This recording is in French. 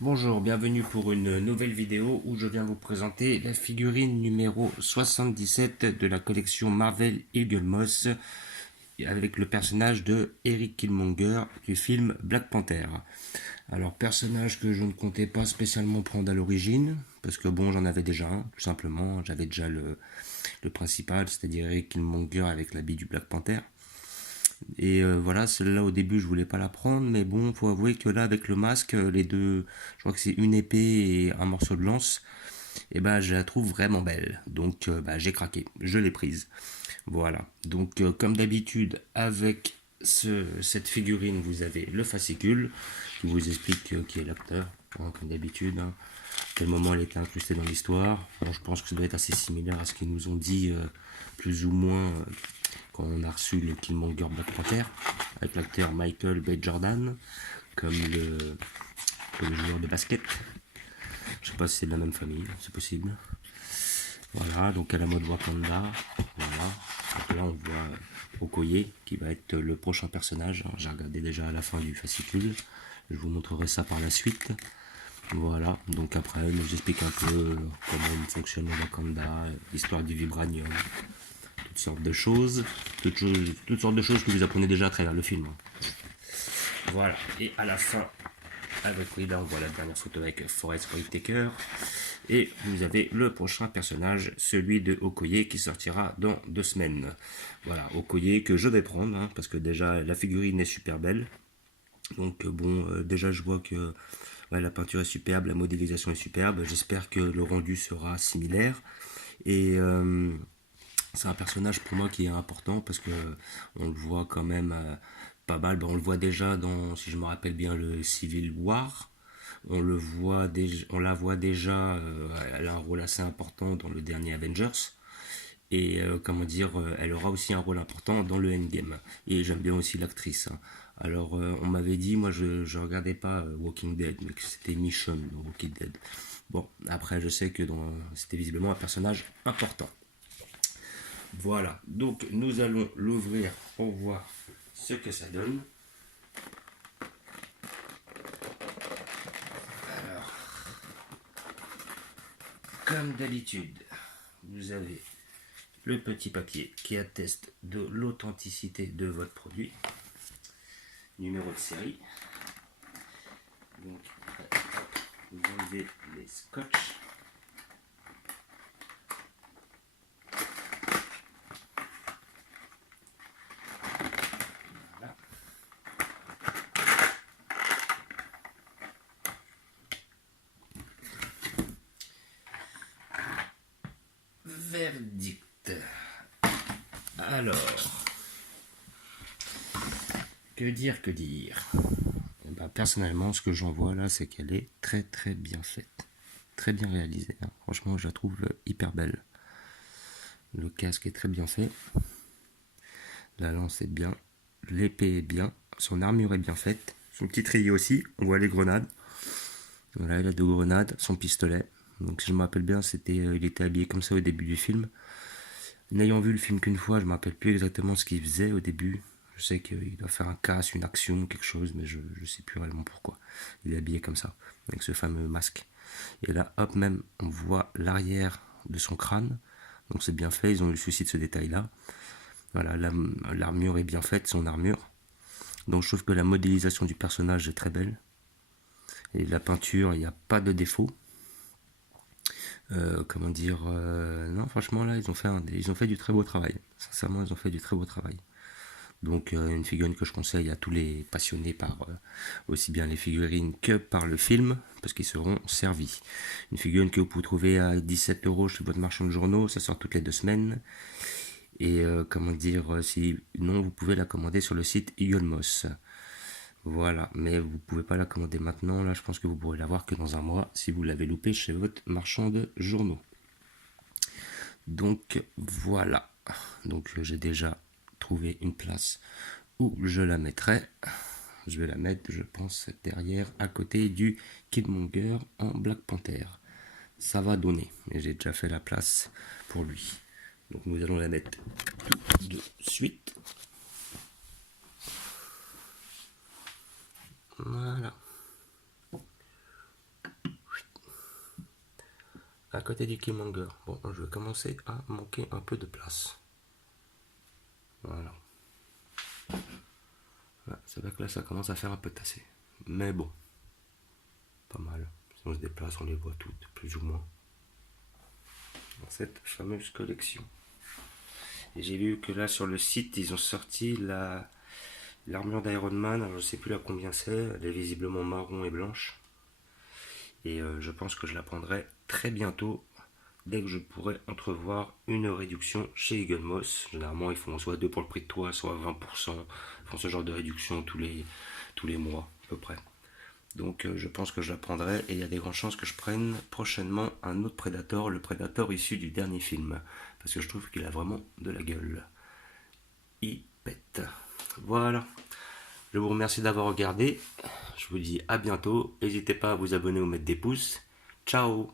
Bonjour, bienvenue pour une nouvelle vidéo où je viens vous présenter la figurine numéro 77 de la collection Marvel Eagle Moss avec le personnage de Eric Killmonger du film Black Panther. Alors, personnage que je ne comptais pas spécialement prendre à l'origine, parce que bon, j'en avais déjà un, tout simplement. J'avais déjà le principal, c'est-à-dire Eric Killmonger avec l'habit du Black Panther. Et voilà, celle-là au début je voulais pas la prendre, mais bon, faut avouer que là avec le masque, les deux, je crois que c'est une épée et un morceau de lance, et ben je la trouve vraiment belle. Donc j'ai craqué, je l'ai prise. Voilà. Donc comme d'habitude avec cette figurine, vous avez le fascicule qui vous explique qui est l'acteur, hein, comme d'habitude. Hein, à quel moment elle était incrustée dans l'histoire. Bon, je pense que ça doit être assez similaire à ce qu'ils nous ont dit plus ou moins quand on a reçu le Killmonger Black Panther avec l'acteur Michael B. Jordan comme le joueur de basket. Je sais pas si c'est de la même famille, c'est possible. Voilà, donc à la mode Wakanda. Voilà. Donc là on voit Okoye qui va être le prochain personnage. J'ai regardé déjà à la fin du fascicule. Je vous montrerai ça par la suite. Voilà, donc après, j'explique un peu comment fonctionne le Wakanda, l'histoire du vibranium, toutes sortes de choses, toutes sortes de choses que vous apprenez déjà à travers le film. Voilà, et à la fin, oui, là on voit la dernière photo avec Forest Whitaker, et vous avez le prochain personnage, celui de Okoye qui sortira dans 2 semaines. Voilà, Okoye que je vais prendre, hein, parce que déjà la figurine est super belle. Donc bon, déjà je vois que ouais, la peinture est superbe, la modélisation est superbe. J'espère que le rendu sera similaire. Et c'est un personnage pour moi qui est important parce que on le voit quand même pas mal. Ben, on le voit déjà dans, si je me rappelle bien, le Civil War. On la voit déjà. Elle a un rôle assez important dans le dernier Avengers. Et comment dire, elle aura aussi un rôle important dans le Endgame. Et j'aime bien aussi l'actrice. Hein. Alors, on m'avait dit, moi je regardais pas Walking Dead, mais que c'était Michonne dans Walking Dead. Bon, après je sais que c'était visiblement un personnage important. Voilà, donc nous allons l'ouvrir pour voir ce que ça donne. Alors, comme d'habitude, vous avez le petit papier qui atteste de l'authenticité de votre produit. Numéro de série. Donc, vous enlevez les scotch. Voilà. Verdict. Alors, que dire, que dire. Et ben, personnellement, ce que j'en vois là, c'est qu'elle est très très bien faite. Très bien réalisée. Hein. Franchement, je la trouve hyper belle. Le casque est très bien fait. La lance est bien. L'épée est bien. Son armure est bien faite. Son petit treillis aussi. On voit les grenades. Voilà, il a 2 grenades. Son pistolet. Donc si je me rappelle bien, il était habillé comme ça au début du film. N'ayant vu le film qu'une fois, je ne me rappelle plus exactement ce qu'il faisait au début. Je sais qu'il doit faire un casse, une action, quelque chose, mais je ne sais plus réellement pourquoi. Il est habillé comme ça, avec ce fameux masque. Et là, hop, même, on voit l'arrière de son crâne. Donc c'est bien fait, ils ont eu le souci de ce détail-là. Voilà, l'armure est bien faite, son armure. Donc je trouve que la modélisation du personnage est très belle. Et la peinture, il n'y a pas de défaut. Comment dire, non, franchement, là, ils ont fait du très beau travail. Sincèrement, ils ont fait du très beau travail. Donc une figurine que je conseille à tous les passionnés par aussi bien les figurines que par le film, parce qu'ils seront servis. Une figurine que vous pouvez trouver à 17 € chez votre marchand de journaux, ça sort toutes les 2 semaines. Et comment dire, si non, vous pouvez la commander sur le site Eagle Moss. Voilà, mais vous pouvez pas la commander maintenant, là je pense que vous pourrez l'avoir que dans un mois si vous l'avez loupé chez votre marchand de journaux. Donc voilà, donc j'ai déjà trouvé une place où je la mettrai. Je vais la mettre, je pense, derrière, à côté du Killmonger en Black Panther. Ça va donner, mais j'ai déjà fait la place pour lui. Donc nous allons la mettre tout de suite. Voilà. à côté du Killmonger. Bon, je vais commencer à manquer un peu de place. Voilà. C'est vrai que là, ça commence à faire un peu tasser. Mais bon, pas mal. Si on se déplace, on les voit toutes, plus ou moins. Dans cette fameuse collection. Et j'ai vu que là, sur le site, ils ont sorti l'armure d'Iron Man. Alors, je sais plus à combien c'est. Elle est visiblement marron et blanche. Et je pense que je la prendrai très bientôt, dès que je pourrai entrevoir une réduction chez Eagle Moss. Généralement, ils font soit 2 pour le prix de 3, soit 20%. Ils font ce genre de réduction tous les mois, à peu près. Donc je pense que je la prendrai, et il y a des grandes chances que je prenne prochainement un autre Predator, le Predator issu du dernier film. Parce que je trouve qu'il a vraiment de la gueule. Il pète. Voilà. Je vous remercie d'avoir regardé. Je vous dis à bientôt. N'hésitez pas à vous abonner ou mettre des pouces. Ciao.